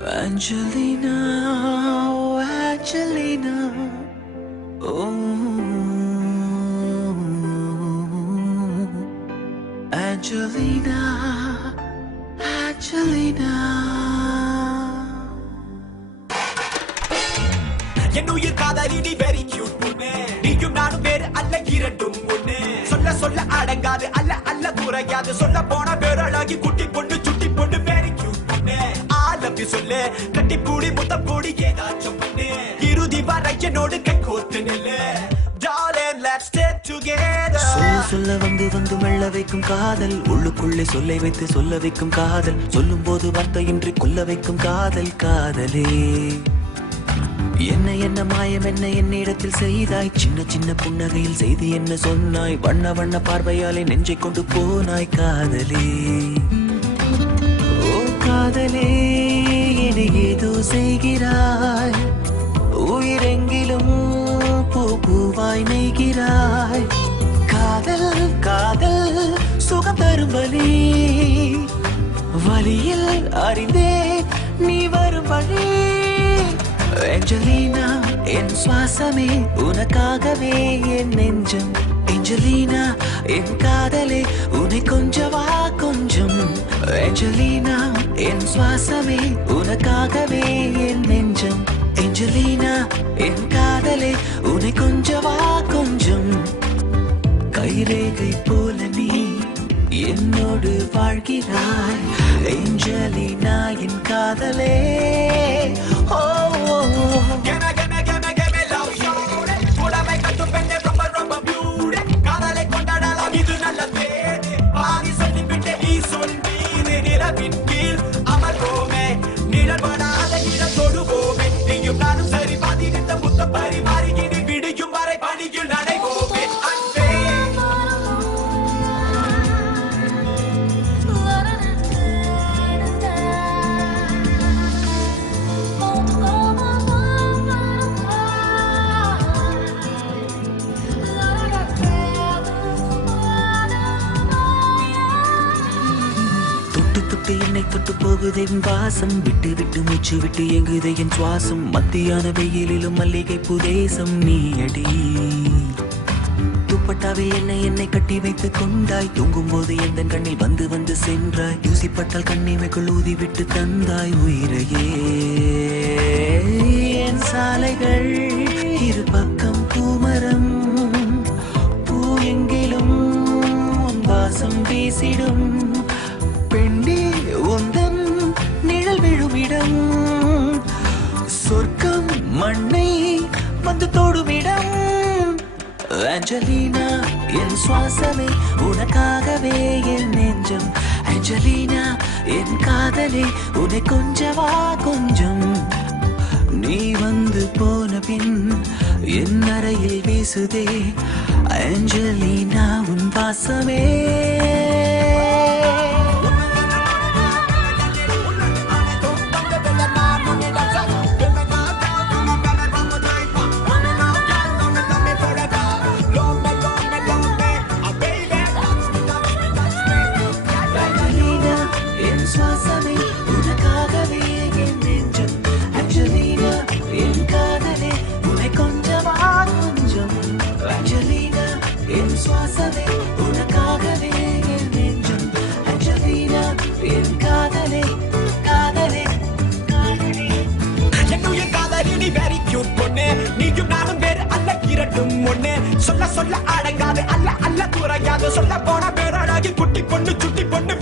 Angelina, oh Angelina, oh Angelina, Angelina. என்னுயிர் காதலி நீ வெரி கியூட் பொண்ணு, நீயும் நானும் வேறு அல்ல இரண்டும் ஒண்ணு. சொல்ல சொல்ல அடங்காது அல்ல அல்ல குறையாது, சொல்ல போன பேரழகி குட்டி பொண்ணு சுட்டி பொண்ணு வெரி கியூட் பொண்ணு. ஆலப்பி சொல்லு கட்டி பூடி முத்தம் பூடி ஏதாச்சும் பண்ணு, இறுதி வரை என்னோடு கை கோத்து நெல்லு. Darling, let's stay together. சொல்ல சொல்ல வந்து வந்து மெல்ல வைக்கும் காதல், உள்ளுக்குள்ளே சொல்லை வைத்து சொல்ல வைக்கும் காதல், சொல்லும் போது வார்த்தையின்றி கொல்ல வைக்கும் காதல். காதலே என்ன என்ன மாயம் என்ன என்னிடத்தில் செய்தாய், சின்ன சின்ன புன்னகையில் செய்தி என்ன சொன்னாய், வண்ண வண்ண பார்வையாலே நெஞ்சை கொண்டு போனாய். காதலே ஓ காதலே என்னை ஏதோ செய்கிறாய், உயிரெங்கிலும் பூ பூவாய் நெய்கிறாய். காதல் காதல் சுகம் தரும் வலி, வலியில் அறிந்தேன் நீ வரும் வழி. ஏஞ்சலினா என் சுவாசமே உனக்காகவே என் நெஞ்சம், ஏஞ்சலினா என் காதலே உன்னை கொஞ்சவா கொஞ்சம். ஏஞ்சலினா என் சுவாசமே உனக்காகவே என் நெஞ்சம், ஏஞ்சலினா என் காதலே உன்னை கொஞ்சவா கொஞ்சம். கைரேகை போல நீ என்னோடு வாழ்கிறாய், ஏஞ்சலினா என் காதலே. ஓ என்னை தொட்டு போகுதே வாசம், விட்டு விட்டு மூச்சு விட்டு எங்குதே என் சுவாசம். மத்தியான வெயிலிலும் மல்லிகை புதேசம் நீயடி. துப்பட்டாவே என்னை என்னை கட்டி வைத்து கொண்டாய், தூங்கும் போது எந்த கண்ணில் வந்து வந்து சென்றாய். தூசிப்பட்டால் கண்ணிமைக்குள் ஊதி விட்டு தந்தாய் உயிரையே. என் சாலைகள் இரு பக்கம் பூமரம், பூ எங்கிலும் உன் வாசம் வீசிடும். பெண்ணே உந்தன் நிழல் விழுமிடம், சொர்க்கம் மண்ணை வந்து தொடுமிடம். ஏஞ்சலினா என் சுவாசமே உனக்காகவே என் நெஞ்சம், ஏஞ்சலினா என் காதலே உன்னை கொஞ்சவா கொஞ்சம். நீ வந்து போன பின் என் அறையில் வீசுதே ஏஞ்சலினா உன் வாசமே. நீயும் நானும் வேறு அல்ல இரண்டும் ஒண்ணு. சொல்ல சொல்ல அடங்காது அல்ல அல்ல குறையாது, சொல்ல போன பேரழகி குட்டி பொண்ணு சுட்டி பொண்ணு